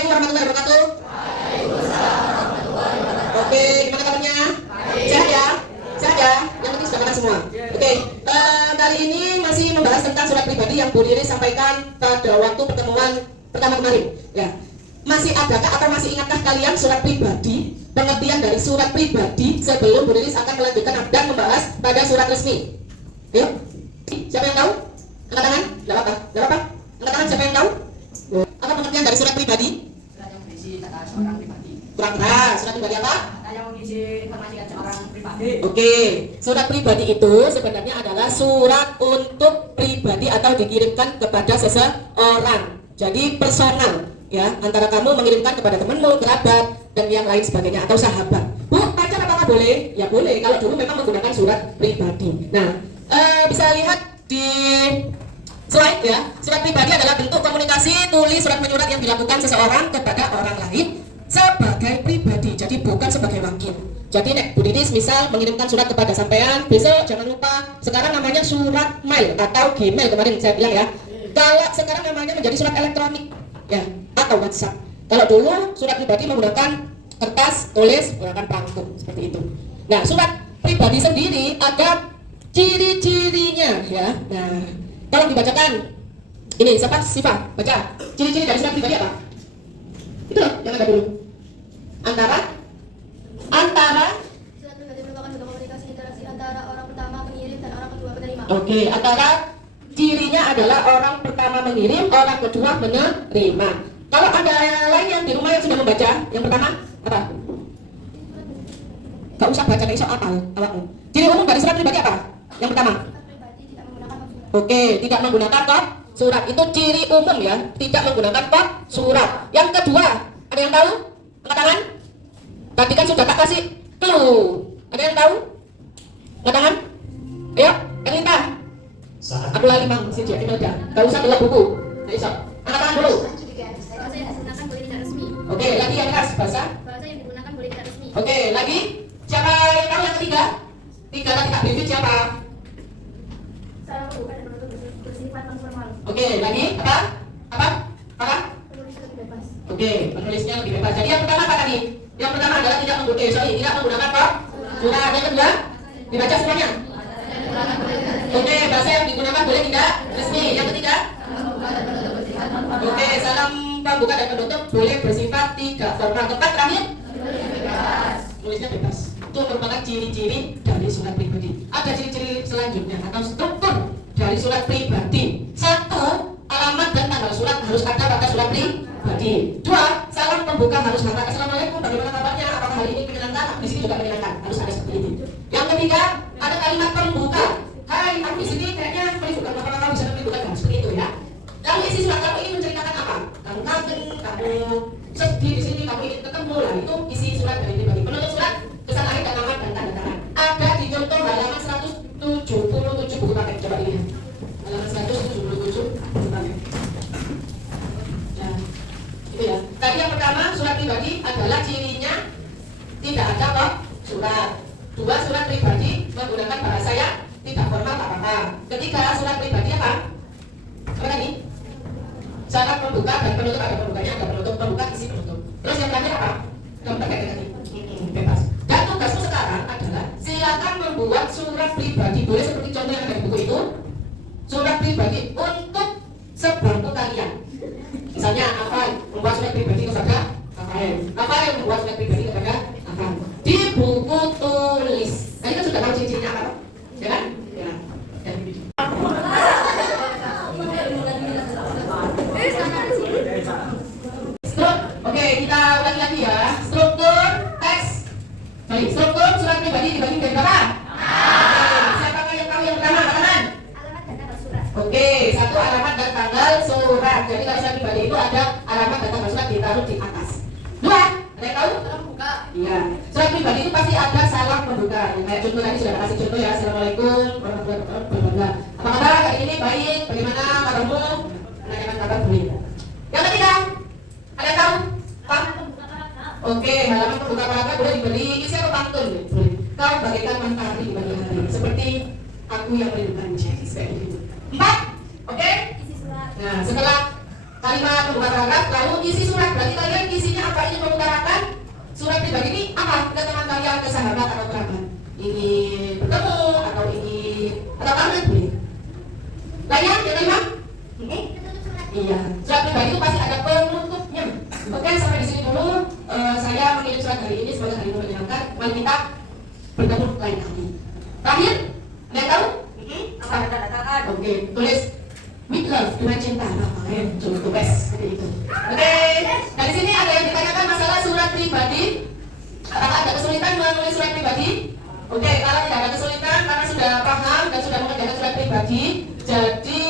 Assalamualaikum warahmatullahi wabarakatuh. Oke, gimana kabarnya? Sehat ya? Sehat ya? Yang penting sudah makan semua. Oke, kali ini masih membahas tentang surat pribadi yang Bu Riri sampaikan pada waktu pertemuan pertama kemarin. Ya, masih adakah atau masih ingatkah kalian surat pribadi? Pengertian dari surat pribadi sebelum Bu Riri akan melanjutkan dan membahas pada surat resmi. Yuk, siapa yang tahu? Angkat tangan? Tidak apa-apa, tidak apa-apa. Angkat tangan, siapa yang tahu? Apa pengertian dari surat pribadi? Surat yang berisi data seorang pribadi. Kurang keras, surat pribadi apa? Data yang berisi informasi seorang pribadi. Oke, surat pribadi itu sebenarnya adalah surat untuk pribadi atau dikirimkan kepada seseorang. Jadi personal, ya, antara kamu mengirimkan kepada temanmu, kerabat, dan yang lain sebagainya atau sahabat. Bu, pacar apakah boleh? Ya boleh, kalau dulu memang menggunakan surat pribadi. Nah, bisa lihat di slide ya, surat pribadi adalah bentuk komunikasi tulis surat menyurat yang dilakukan seseorang kepada orang lain sebagai pribadi, jadi bukan sebagai wakil. Jadi nek Bu Didis misal mengirimkan surat kepada sampean, besok jangan lupa sekarang namanya surat mail atau Gmail kemarin saya bilang ya. Kalau sekarang namanya menjadi surat elektronik ya atau WhatsApp. Kalau dulu surat pribadi menggunakan kertas, tulis, menggunakan perangko seperti itu. Nah, surat pribadi sendiri ada ciri-cirinya ya. Nah, tolong dibacakan. Ini siapa? Siva, baca. Ciri-ciri dari surat pribadi apa? Itu loh, yang ada dulu. Antara surat pribadi merupakan bentuk komunikasi interaksi antara orang pertama pengirim dan orang kedua penerima. Oke, antara cirinya adalah orang pertama mengirim, orang kedua menerima. Kalau ada lain yang di rumah yang sudah membaca, yang pertama apa? Gak usah baca, gak iso apal awakmu. Ciri umum dari surat pribadi apa? Yang pertama. Surat pribadi tidak menggunakan kod surat. Oke, tidak menggunakan kod surat. Itu ciri umum ya, tidak menggunakan kod surat. Yang kedua, ada yang tahu? Angkat tangan. Tadi kan sudah tak kasih clue. Ada yang tahu? Angkat tangan. Ayo, Erlinda. Aku lali mang, si Cik Imelda. Gak usah bawa buku. Nah, iso. Angkat tangan dulu. Bahasa yang digunakan boleh tidak resmi. Oke, lagi yang keras bahasa. Bahasa yang digunakan boleh tidak resmi. Oke, lagi. Siapa yang tahu yang ketiga? Tiga tadi tak briefing siapa? Salah bukan dan menutup bersifat non-formal. Oke, lagi apa? Apa? Penulis lebih bebas. Oke, penulisnya lebih bebas. Jadi yang pertama apa tadi? Yang pertama adalah tidak menggunakan kod surat. Yang kedua, dibaca semuanya. Oke, bahasa yang digunakan boleh tidak resmi. Yang ketiga, oke, salam pembuka dan penutup boleh bersifat tidak formal. Keempat terakhir, tulisnya bebas. Itu merupakan ciri-ciri dari surat pribadi. Ada ciri-ciri selanjutnya atau struktur dari surat pribadi. Satu, alamat dan tanggal surat harus ada pada surat pribadi. Dua, salam pembuka harus mengatakan assalamualaikum, bagaimana kabarnya, apakah hari ini menyenangkan? Di sini juga menyenangkan, harus ada seperti itu. Yang ketiga, ada kalimat pembuka. Hai, aku di sini kayaknya melibatkan apakah kamu bisa melibatkan seperti itu ya. Lalu isi surat kamu ini menceritakan apa? Kamu kangen, kamu sedih di sini, kamu ingin ketemu lah. Itu isi surat dari pribadi. Penutup surat, kesan akhir dan nama dan tanda tangan. Ada di contoh halaman 177 buku paket. Coba dilihat. Halaman 177 buku paket. Nah, itu ya. Tadi yang pertama surat pribadi adalah cirinya tidak ada kok surat. Dua, surat pribadi menggunakan bahasa yang tidak formal apa-apa. Ketiga, surat pribadi apa? Apa tadi? Syarat pembuka dan penutup, ada pembukanya, ada penutup, pembuka isi penutup. Terus yang terakhir apa? Gambar kayak tadi. Bebas. Dan tugasmu sekarang adalah silakan membuat surat pribadi, boleh seperti contoh yang ada di buku itu. Surat pribadi untuk sebangku kalian. Misalnya apa? Membuat surat pribadi kepada apa yang membuat surat pribadi kepada apa? Di buku tulis. Tadi kan sudah tahu ciri-cirinya apa? Ya kan? Ya. Oke, kita ulangi lagi ya. Struktur teks. Struktur surat pribadi dibagi dari berapa? Siapakah yang tahu yang pertama? Katakan. Alamat dan tanggal surat. Oke, satu alamat dan tanggal surat. Jadi kalau surat pribadi itu ada alamat dan tanggal surat ditaruh di atas. Dua, ada yang tahu? Salam buka. Iya. Surat pribadi itu pasti ada salam pembuka. Kayak contoh tadi sudah kasih contoh ya. Assalamualaikum warahmatullahi wabarakatuh. Apa kabar hari ini? Baik. Bagaimana kabarmu? Menanyakan kabar boleh. Yang ketiga, ada yang tahu? Pak? Pembuka paragraf. Oke, halaman pembuka paragraf boleh diberi isi atau pantun. Boleh. Kau bagaikan mentari di pagi hari, seperti aku yang merindukan. Jadi kayak gitu. Empat, oke? Isi surat. Nah, setelah kalian kalimat, membuka paragraf, lalu isi surat. Berarti kalian isinya apa? Ingin mengutarakan surat pribadi ini apa? Ke teman kalian, ke sahabat atau kerabat. Ingin bertemu atau ingin atau kangen boleh. Layan, ya memang? Iya. Surat pribadi itu pasti ada penutupnya. Oke, sampai di sini dulu. Saya mengirim surat hari ini sebagai hari ini menyenangkan. Mari kita bertemu lain kali. Terakhir, ada yang tahu? Apa ada katakan? Oke, tulis with love dengan cinta. Cukup best seperti itu. Oke, nah di sini ada yang ditanyakan masalah surat pribadi. Apakah ada kesulitan menulis surat pribadi? Oke, kalau tidak ada kesulitan karena sudah paham dan sudah mengerjakan surat pribadi, jadi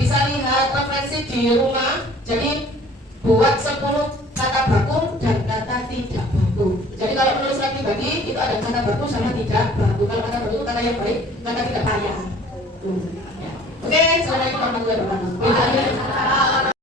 bisa lihat referensi di rumah. Jadi buat 10 kata baku dan kata tidak baku. Jadi kalau menulis surat pribadi itu ada kata baku sama tidak baku. Kalau kata baku itu kata yang baik, kata tidak payah. Oke, assalamualaikum warahmatullahi wabarakatuh.